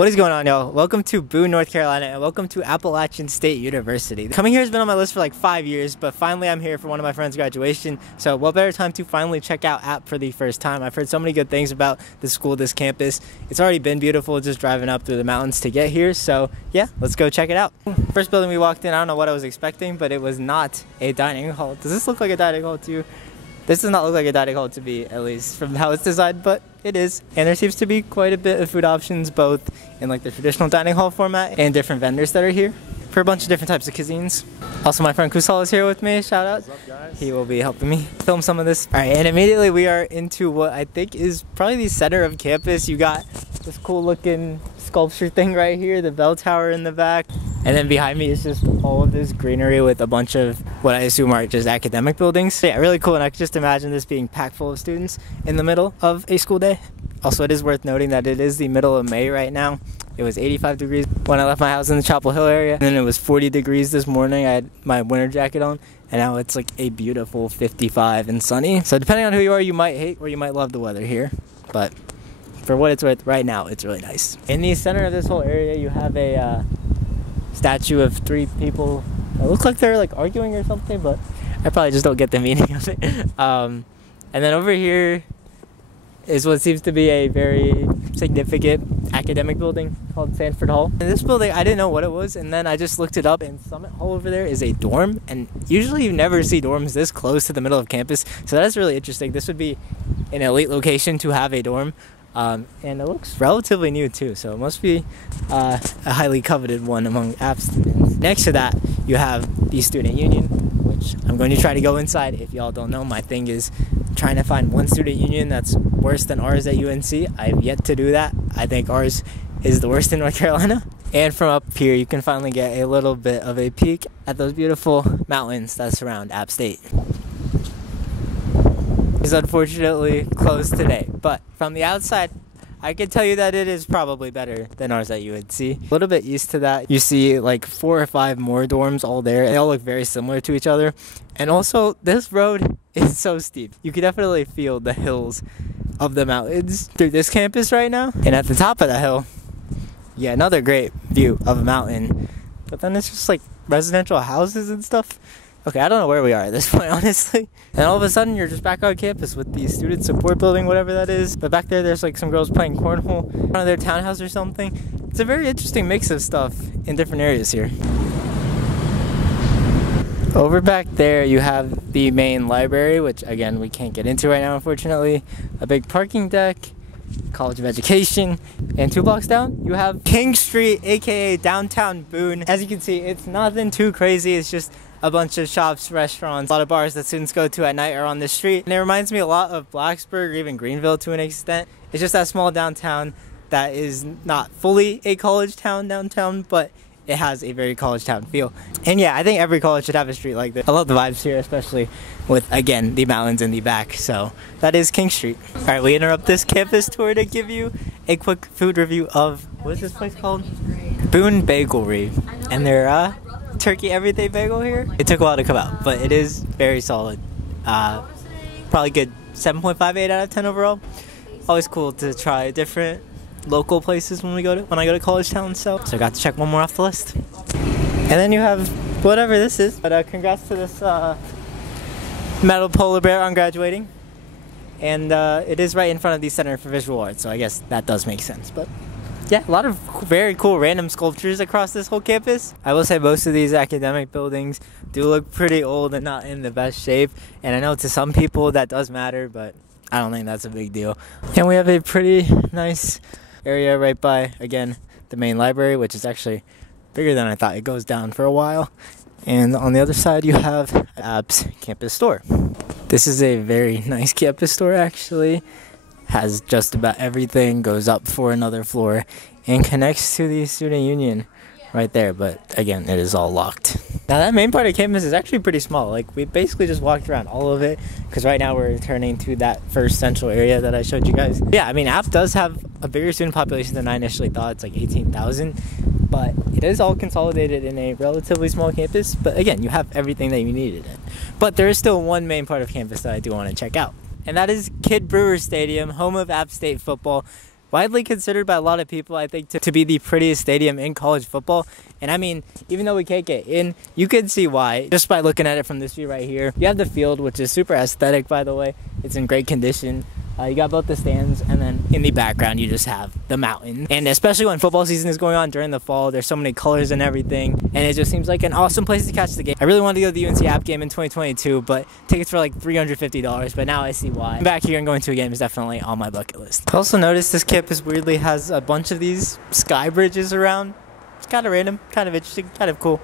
What is going on, y'all? Welcome to Boone, North Carolina, and welcome to Appalachian State University. Coming here has been on my list for like 5 years, but finally I'm here for one of my friend's graduation. So what better time to finally check out App for the first time. I've heard so many good things about this school, this campus. It's already been beautiful just driving up through the mountains to get here. So yeah, let's go check it out. First building we walked in, I don't know what I was expecting, but it was not a dining hall. Does this look like a dining hall to you? This does not look like a dining hall to me, at least from how it's designed, but it is. And there seems to be quite a bit of food options, both in like the traditional dining hall format and different vendors that are here for a bunch of different types of cuisines. Also, my friend Kusal is here with me. Shout out. What's up, guys? He will be helping me film some of this. All right, and immediately we are into what I think is probably the center of campus. You got this cool looking sculpture thing right here, the bell tower in the back. And then behind me is just all of this greenery with a bunch of what I assume are just academic buildings. So yeah, really cool, and I can just imagine this being packed full of students in the middle of a school day. Also, it is worth noting that it is the middle of May right now. It was 85 degrees when I left my house in the Chapel Hill area, and then it was 40 degrees this morning. I had my winter jacket on, and now it's like a beautiful 55 and sunny. So depending on who you are, you might hate or you might love the weather here, but for what it's worth, right now, it's really nice. In the center of this whole area, you have a statue of three people. It looks like they're like arguing or something, but I probably just don't get the meaning of it. And then over here is what seems to be a very significant academic building called Sanford Hall. And this building, I didn't know what it was, and then I just looked it up, and Summit Hall over there is a dorm, and usually you never see dorms this close to the middle of campus, so that's really interesting. This would be an elite location to have a dorm. And it looks relatively new too, so it must be a highly coveted one among App students. Next to that, you have the student union, which I'm going to try to go inside. If y'all don't know, my thing is trying to find one student union that's worse than ours at UNC. I've yet to do that. I think ours is the worst in North Carolina. And from up here, you can finally get a little bit of a peek at those beautiful mountains that surround App State. Is unfortunately closed today, but from the outside I can tell you that it is probably better than ours at UNC. A little bit east to that, you see like 4 or 5 more dorms all there. They all look very similar to each other, and also this road is so steep. You can definitely feel the hills of the mountains through this campus right now. And at the top of the hill, yeah, another great view of a mountain, but then it's just like residential houses and stuff. Okay, I don't know where we are at this point, honestly. And all of a sudden, you're just back on campus with the student support building, whatever that is. But back there, there's like some girls playing cornhole in front of their townhouse or something. It's a very interesting mix of stuff in different areas here. Over back there, you have the main library, which again, we can't get into right now, unfortunately. A big parking deck, College of Education, and 2 blocks down you have King Street, aka downtown Boone. As you can see, it's nothing too crazy. It's just a bunch of shops, restaurants, a lot of bars that students go to at night are on this street. And it reminds me a lot of Blacksburg or even Greenville to an extent. It's just that small downtown that is not fully a college town downtown, but it has a very college town feel. And yeah, I think every college should have a street like this. I love the vibes here, especially with, again, the mountains in the back. So that is King Street. All right, we interrupt this campus tour to give you a quick food review of, what is this place called? Boone Bagelry. And their turkey everything bagel here. It took a while to come out, but it is very solid. Probably good 7.58 out of 10 overall. Always cool to try different local places when I go to college town, so I got to check one more off the list. And then you have whatever this is, but congrats to this metal polar bear on graduating. And it is right in front of the Center for Visual Arts, so I guess that does make sense. But yeah, a lot of very cool random sculptures across this whole campus. I will say most of these academic buildings do look pretty old and not in the best shape, and I know to some people that does matter, but I don't think that's a big deal. And we have a pretty nice area right by, again, the main library, which is actually bigger than I thought. It goes down for a while. And on the other side, you have App's campus store. This is a very nice campus store, actually. Has just about everything, goes up for another floor, and connects to the student union right there, but again, it is all locked. Now that main part of campus is actually pretty small. Like, we basically just walked around all of it, because right now we're returning to that first central area that I showed you guys. Yeah, I mean, App does have a bigger student population than I initially thought. It's like 18,000, but it is all consolidated in a relatively small campus. But again, you have everything that you needed in. But there is still one main part of campus that I do want to check out, and that is Kidd Brewer Stadium, home of App State football. widely considered by a lot of people, I think, to be the prettiest stadium in college football. And I mean, even though we can't get in, you can see why just by looking at it from this view right here. You have the field, which is super aesthetic, by the way. It's in great condition. You got both the stands, and then in the background you just have the mountain. And especially when football season is going on during the fall, there's so many colors and everything, and it just seems like an awesome place to catch the game. I really wanted to go to the UNC App game in 2022, but tickets were like $350, but now I see why. Back here and going to a game is definitely on my bucket list. I also noticed this campus weirdly has a bunch of these sky bridges around. It's kind of random, kind of interesting, kind of cool.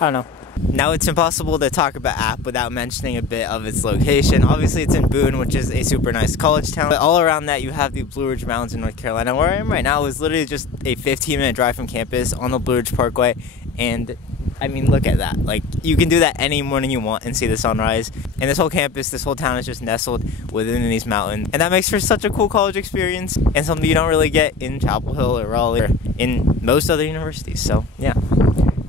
I don't know. Now it's impossible to talk about App without mentioning a bit of its location. Obviously it's in Boone, which is a super nice college town, but all around that you have the Blue Ridge Mountains in North Carolina. Where I am right now is literally just a 15-minute drive from campus on the Blue Ridge Parkway, and I mean, look at that. Like, you can do that any morning you want and see the sunrise. And this whole campus, this whole town is just nestled within these mountains, and that makes for such a cool college experience and something you don't really get in Chapel Hill or Raleigh or in most other universities. So yeah,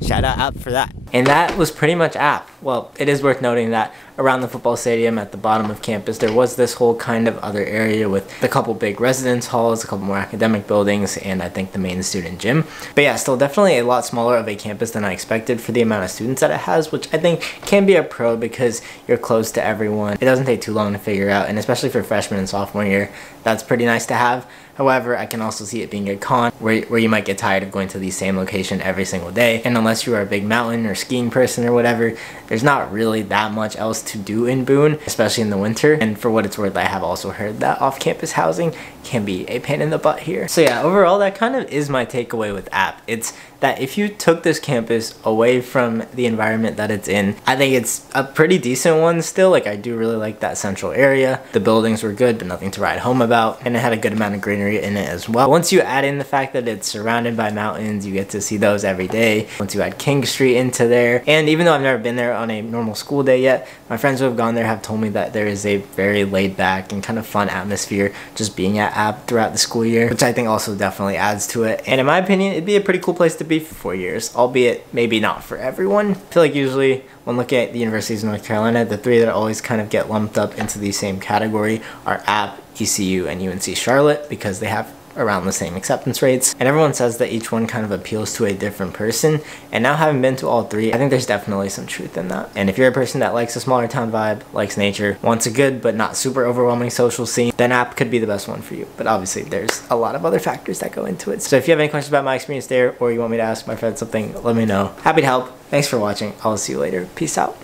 shout out App for that. And that was pretty much App. Well, it is worth noting that around the football stadium at the bottom of campus, there was this whole kind of other area with a couple big residence halls, a couple more academic buildings, and I think the main student gym. But yeah, still definitely a lot smaller of a campus than I expected for the amount of students that it has, which I think can be a pro because you're close to everyone. It doesn't take too long to figure out, and especially for freshman and sophomore year, that's pretty nice to have. However, I can also see it being a con where you might get tired of going to the same location every single day, and unless you are a big mountain or skiing person or whatever, there's not really that much else to do in Boone, especially in the winter. And for what it's worth, I have also heard that off-campus housing can be a pain in the butt here. So yeah, overall, that kind of is my takeaway with App. It's that if you took this campus away from the environment that it's in, I think it's a pretty decent one still. Like, I do really like that central area. The buildings were good, but nothing to write home about, and it had a good amount of greenery in it as well. Once you add in the fact that it's surrounded by mountains, you get to see those every day. Once you add King Street into there, and even though I've never been there on a normal school day yet, my friends who have gone there have told me that there is a very laid back and kind of fun atmosphere just being at App throughout the school year, which I think also definitely adds to it. And in my opinion, it'd be a pretty cool place to be for 4 years, albeit maybe not for everyone. I feel like usually when looking at the universities in North Carolina, the three that always kind of get lumped up into the same category are App, ECU, and UNC Charlotte, because they have around the same acceptance rates, and everyone says that each one kind of appeals to a different person. And now, having been to all three, I think there's definitely some truth in that. And if you're a person that likes a smaller town vibe, likes nature, wants a good but not super overwhelming social scene, then App could be the best one for you. But obviously there's a lot of other factors that go into it. So if you have any questions about my experience there, or you want me to ask my friend something, let me know. Happy to help. Thanks for watching. I'll see you later. Peace out.